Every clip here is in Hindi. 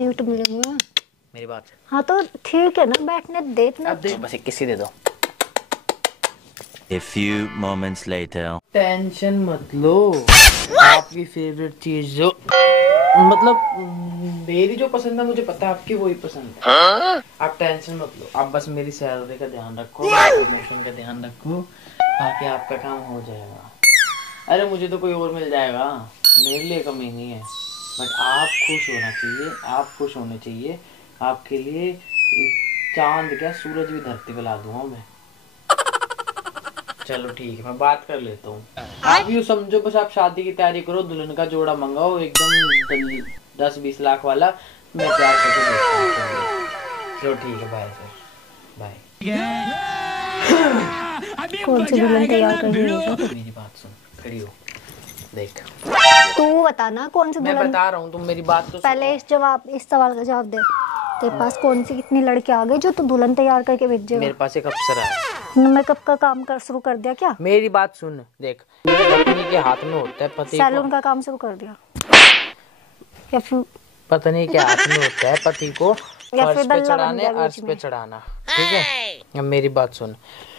न्यूट मिलेंगे मेरी बात। हाँ तो ठीक है ना, बैठने दे इतना। अब दे, बस एक किसी दे दो। A few moments later. Tension मत लो, आपकी फेवरेट चीज जो मतलब मेरी जो पसंद है मुझे पता है आपकी वही पसंद है। आप टेंशन मत लो, आप बस मेरी सैलरी का ध्यान रखो, प्रमोशन का ध्यान रखो, बाकी आपका काम हो जाएगा। अरे मुझे तो कोई और मिल जाएगा, मेरे लिए कमी नहीं है, बट आप खुश होना चाहिए, आप खुश होने चाहिए। आपके लिए चांद क्या सूरज भी धरती पे ला दूंगा मैं। चलो ठीक है, मैं बात कर लेता हूँ। आप यूँ समझो बस आप शादी की तैयारी करो, दुल्हन का जोड़ा मंगाओ एकदम 10-20 लाख वाला, मैं तैयार करके देता हूँ। चलो ठीक है, बाय सर, बाय। कौन सी दुल्हन तैयार करनी है? मेरी बात सुन, खड़ी हो, देख तू बता ना कौन सी मैं दुल्हन। बता रहा हूँ, तुम मेरी बात तो पहले इस सवाल का जवाब दे। तेरे पास कौन सी कितनी लड़के आ गए जो तू दुल्हन तैयार करके भेजेगा? मेरे पास एक अफसर है। मेकअप का काम कर शुरू कर दिया क्या? मेरी बात सुन, देख पत्नी के हाथ में होता है पति सैलून का काम शुरू कर दिया या फिर पत्नी के हाथ में होता है पति को या फर्श फिर पे दल्ला बन चढ़ाने, गया अर्श बीच पे में? चढ़ाना, ठीक है। अब मेरी बात सुन,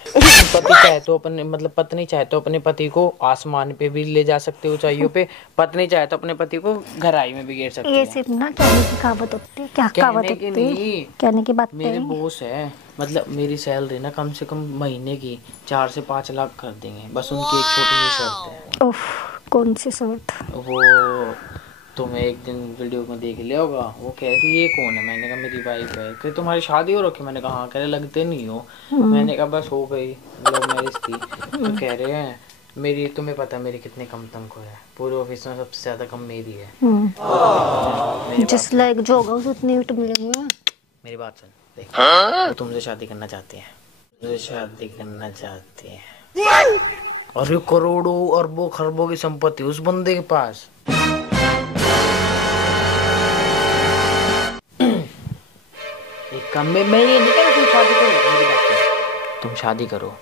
पति चाहे तो अपने मतलब पत्नी चाहे तो अपने पति को आसमान पे भी ले जा सकते, ऊंचाइयों पे। पत्नी चाहे तो अपने पति को गहराई में भी गिर सकती ये है। सिर्फ ना कहने की कहावत होती है। क्या कहावत कहने की होती है? नहीं, कहने की बात मेरे नहीं। बॉस है, मतलब मेरी सैलरी ना कम से कम महीने की 4 से 5 लाख कर देंगे, बस उनकी एक छोटी सी शर्त है। ओह, कौन सी शर्त? वो तुम्हें एक दिन वीडियो में देख लिया होगा, वो कह रही ये कौन है, मैंने कहा मेरी वाइफ है। कह तुम्हारी शादी हो रखी, मैंने कहा हाँ। कह रहे लगते नहीं हो, मैंने कहा बस हो गई, लव मैरिज थी। तो कह रहे हैं मेरी, तुम्हें पता है मेरी कितनी कम तनख्वाह है, पूरे ऑफिस में सबसे ज्यादा कम मेरी है। जिस लाइक जो होगा उसे उतनी हिट मिलेंगे। मेरी बात सुन, देख वो तुमसे शादी करना चाहती है, मुझे शादी करना चाहती है, और ये करोड़ों अरबों खरबों की संपत्ति उस बंदे के पास। एक काम में मैं ये नहीं कह रहा तुम शादी करो, मेरी बात सुनो, तुम शादी करो,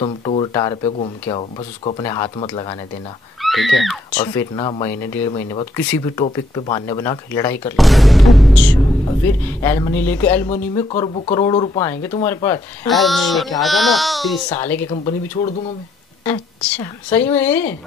तुम टूर टार पे घूम के आओ, बस उसको अपने हाथ मत लगाने देना, ठीक है। और फिर ना महीने 1.5 महीने बाद किसी भी टॉपिक पे बहाने बना के लड़ाई कर लो। अच्छा। और फिर एलमनी लेके, एलमनी में करोड़ों रुपए आएंगे तुम्हारे पास, एलमनी लेके आ जाना, फिर इस साले की कंपनी भी छोड़ दूंगा मैं। अच्छा सही में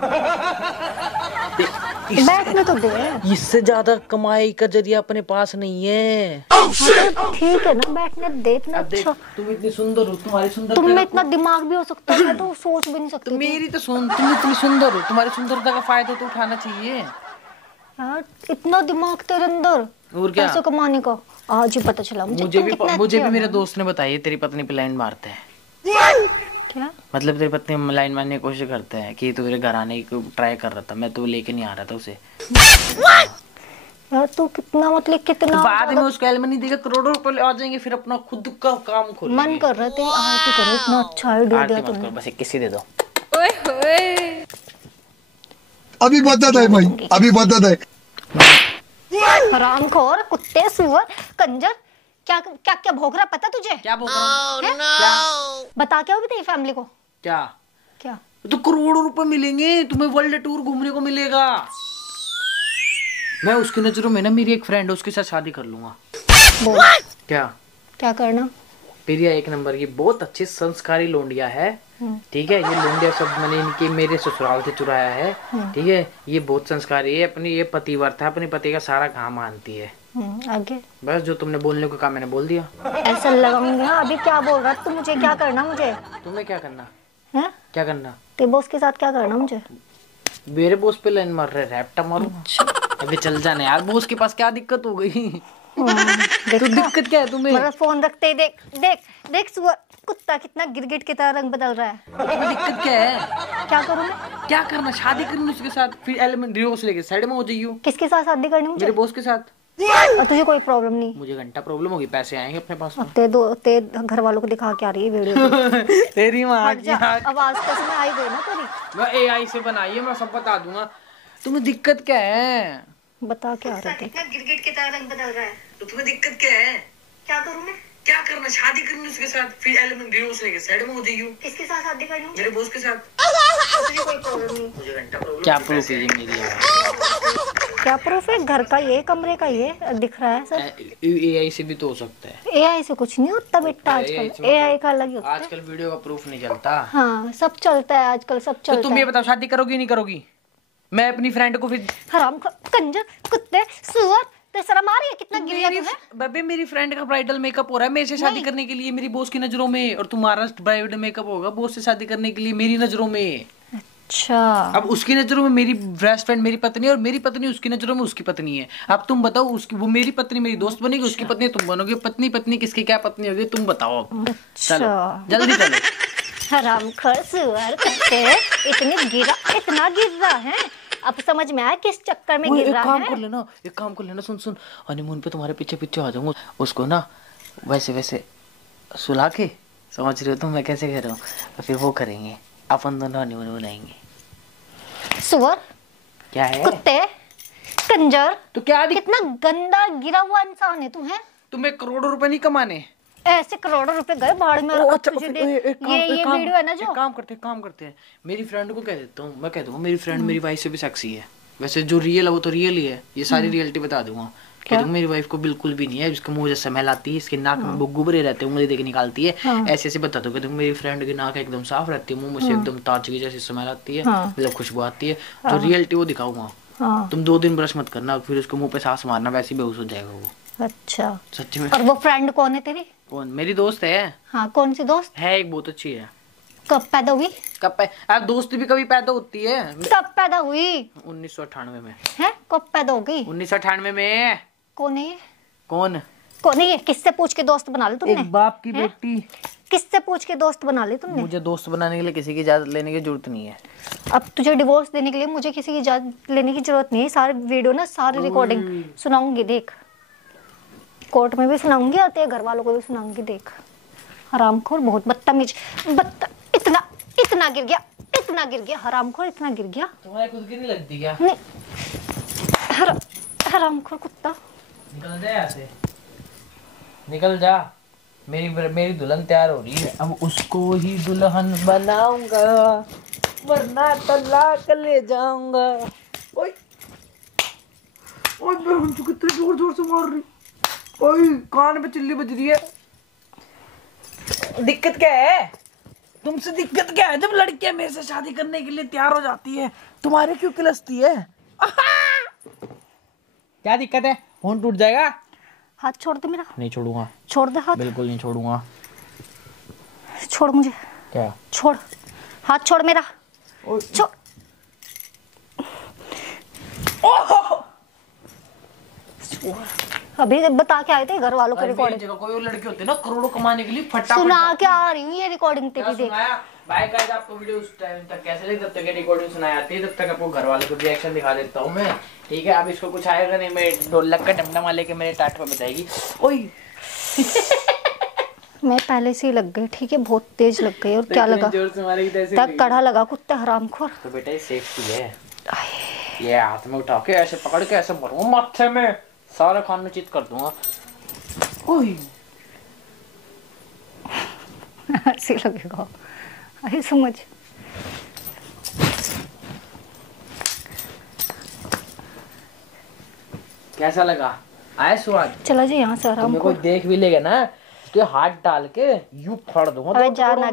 बैठने तो दे। इससे ज्यादा कमाई का जरिया अपने पास नहीं है। तो ठीक है ना, बैठने दे इतना। अब देख, अच्छा तुम इतनी सुंदर हो, तुम्हारी सुंदर तुम में इतना दिमाग भी हो सकता है तो सोच भी नहीं सकती। मेरी तो सुन, तुम इतनी सुंदर हो, तुम्हारी सुंदरता का फायदा तो उठाना चाहिए यार। इतना दिमाग तेरे अंदर और क्या। पैसे कमाने का आज ही पता चला मुझे। मुझे भी मेरे दोस्त ने बताया तेरी पत्नी पे लाइन मारते हैं। क्या मतलब तेरी पत्नी लाइन मारने की कोशिश करते हैं कि तू मेरे घर आने की ट्राई कर रहा था, मैं तो लेके नहीं आ रहा था उसे। यार तू कितना मतलब कितना तो बाद में उसको एलमनी देकर करोड़ों रुपए आ जाएंगे, फिर अपना खुद का काम खोल मन कर रहा है आरती करो। इतना अच्छा आइडिया दिया तुमने। बस एक किसी दे दो। अभी बदत है भाई, अभी बदत है। हरामखोर, कुत्ते, सुअर, कंजर, क्या क्या क्या भोग रहा पता तुझे? क्या बोल रहा हूँ? क्या बता क्या होगी तेरी फैमिली को? क्या क्या तो करोड़ों रुपए मिलेंगे तुम्हें, वर्ल्ड टूर घूमने को मिलेगा। मैं उसकी नजरों में ना मेरी एक फ्रेंड है, उसके साथ शादी कर लूंगा। बोल क्या क्या करना? प्रिया एक नंबर की बहुत अच्छी संस्कारी लोंडिया है, ठीक है। ये लोंडिया शब्द मैंने इनके मेरे ससुराल से चुराया है, ठीक है। ये बहुत संस्कारी है, अपनी ये पतिव्रता है, अपने पति का सारा काम मानती है। आगे बस जो तुमने बोलने को कहा मैंने बोल दिया। ऐसा लगाऊंगी ना। अभी क्या बोल रहा तू? मुझे क्या करना? मुझे तुम्हें क्या करना है? क्या करना? तेरे बॉस के साथ क्या करना मुझे? मेरे बॉस पे लाइन मार रहे, रैप्टा मारू। अबे चल जाने यार, बॉस के पास क्या दिक्कत हो गई? तो दिक्कत क्या है तुम्हें? मेरा फोन रखते ही देख देख देख सुअर कुत्ता कितना गिरगिट की तरह रंग बदल रहा है। तुम्हें दिक्कत क्या है? क्या करूं मैं? क्या करना? शादी करनी उसके साथ, फिर एलिमेंट डिवोर्स लेके साइड में हो जाइयो। किसके साथ शादी करनी मुझे? मेरे बॉस के साथ। और तुझे कोई प्रॉब्लम नहीं? मुझे घंटा प्रॉब्लम होगी, पैसे आएंगे अपने पास। ते घर वालों को दिखा के आ रही है वीडियो। तेरी माँ की आवाज कैसे में आई गई ना तेरी? मैं एआई से बनाई है, मैं सब बता दूंगा। तुम्हें दिक्कत क्या है? बता क्या रहे थे? गिरगिट की तरह रंग बदल रहा है। तो तुम्हें दिक्कत क्या है? क्या करूं मैं? क्या करना? शादी करनी उसके साथ, फिर एलिमेंट डिवोर्स लेके साइड में हो जाइयो। किसके साथ शादी करनी मुझे? मेरे बॉस के साथ। तुझे कोई प्रॉब्लम नहीं? मुझे घंटा प्रॉब्लम। क्या प्रूफ है मेरी? क्या प्रूफ है? घर का ये, कमरे का ये दिख रहा है सब। एआई से भी तो हो सकता है। एआई से कुछ नहीं होता बेटा आजकल, एआई का अलग ही होता है। आजकल वीडियो का प्रूफ नहीं चलता। हाँ सब चलता है आजकल, सब तो चलता तुम ये है। बताओ, शादी करोगी नहीं करोगी? मैं अपनी फ्रेंड को फिर हराम कंजर कुत्ते सुअर, तो शर्म आ रही है? कितना गिर गया तुझे? बबे मेरी फ्रेंड का ब्राइडल मेकअप हो रहा है मेरे से शादी करने के लिए मेरी बॉस की नजरों में, और तुम्हारा ब्राइडल मेकअप होगा बॉस से शादी करने के लिए मेरी नजरों में। अच्छा अब उसकी नजरों में मेरी बेस्ट फ्रेंड मेरी पत्नी है, और मेरी पत्नी उसकी नजरों में उसकी पत्नी है। अब तुम बताओ, उसकी वो मेरी पत्नी मेरी दोस्त बनेगी, उसकी पत्नी तुम बनोगे। पत्नी पत्नी किसकी क्या पत्नी होगी तुम बताओ अब। चलो जल्दी चलो। हरामखोर सुअर कुत्ते, इतना गिर रहा है। अब समझ में आया किस चक्कर में गिर रहा है। एक काम कर लेना, सुन हनीमून पे तुम्हारे पीछे पीछे आ जाऊंगा, उसको ना वैसे वैसे सुला के, समझ रहे हो तुम मैं कैसे कह रहा हूँ, तो फिर वो करेंगे अपन दोनों हनीमून मनाएंगे। सुअर क्या है? कुत्ते कंजर, तो क्या कितना गंदा गिरा हुआ इंसान है तू है। तुम्हें करोड़ों रुपए नहीं कमाने? ऐसे करोड़ों रुपए गए भाड़ में। और तुझे देख, ये वीडियो है ना जो, काम करते हैं मेरी फ्रेंड को कह देता हूँ, मैं कह दूंगा मेरी फ्रेंड मेरी वाइफ से भी सेक्सी है। वैसे जो रियल है वो तो रियल ही है, ये सारी रियलिटी बता दूंगा। कह दूंगा मेरी वाइफ को बिल्कुल भी नहीं है, इसके मुंह से स्मेल आती है, इसके नाक में गुब्बरे रहते हैं, उंगली देके निकालती है। ऐसे ऐसे बता दो, मेरी फ्रेंड की नाक एकदम साफ रहती है, मुंह में से एकदम ताज की जैसी स्मेल आती है, मतलब खुशबू आती है। जो रियलिटी वो दिखाऊंगा। तुम 2 दिन ब्रश मत करना, फिर उसके मुंह पे सांस मारना, वैसे बेहोश हो जाएगा वो। अच्छा सच्ची में। और वो फ्रेंड कौन है तेरी? कौन? मेरी दोस्त है। हाँ कौन सी दोस्त है? एक बहुत अच्छी है। कब पैदा हुई? दोस्ती भी कभी पैदा होती है। कब पैदा हुई? 1998 में। है कब पैदा हो गई? 1998 में। कौन है ये? कौन है ये? किससे पूछ के दोस्त बना ली तुमने? एक बाप की बेटी। किससे पूछ के दोस्त बना ली तुमने? मुझे दोस्त बनाने के लिए किसी की इजाजत लेने की जरूरत नहीं है। अब तुझे डिवोर्स देने के लिए मुझे किसी की इजाजत लेने की जरूरत नहीं है। सारे वीडियो ना, सारी रिकॉर्डिंग सुनाऊंगी, देख। कोर्ट में भी सुनाऊंगी और तेरे घर वालों को भी सुनाऊंगी, देख। हरामखोर, बहुत बदतमीज। इतना गिर गया हरामखोर, इतना गिर गया। तुम्हारे खुद की नहीं लगती क्या? नहीं हरामखोर कुत्ता, निकल जा यहाँ से, निकल जा। मेरी दुल्हन तैयार हो रही है, अब उसको ही दुल्हन बनाऊंगा, वरना तलाक ले जाऊंगा। ओए बहन तू कितने जोर जोर से मार रही, ओए कान पे चिल्ली बज रही है। दिक्कत क्या है? तुमसे दिक्कत क्या है? जब लड़कियां मेरे से शादी करने के लिए तैयार हो जाती है, तुम्हारे क्यों किलसती है? क्या दिक्कत है? फोन टूट जाएगा। हाथ छोड़ दे मेरा। नहीं छोड़ूंगा। छोड़ दे हाथ। बिल्कुल नहीं छोड़ूंगा। छोड़ मुझे। क्या? छोड़ हाथ, छोड़ मेरा। छोड़। अभी बता के आए थे घर वालों को रिकॉर्डिंग। कोई और लड़की होती है ना करोड़ों कमाने के लिए फटाफट सुना के आ रही हूँ ये रिकॉर्डिंग तेरी, देख। भाई गाइस आपको वीडियो उस टाइम तक कैसे लगी, तब तक ये रिकॉर्डिंग सुनाई आती है, तब तक आपको घर वालों को रिएक्शन दिखा देता हूँ मैं। ठीक है, अब इसको कुछ आएगा नहीं, मैं ढोलक का डमडमा लेके मेरे टाट पे बजाएगी। ओए मैं पहले से ही लग गई, ठीक है, बहुत तेज लग गई। और क्या लगा? जोर से मारेगी तो तक कड़ा लगा कुत्ते हरामखोर। तो बेटा ये सेफ्टी है। ये हाथ में उठा के ऐसे पकड़ के ऐसे मारूंगा माथे में, सारा खाना चित कर दूंगा। ओए ऐसे लगेगा, आई समझ। कैसा लगा? आए स्वाद? चला जी यहाँ से तुम्हें आराम कोई को। देख भी लेगा ना, उसके हाथ डाल के यूं फाड़ दूंगा। अबे जा ना,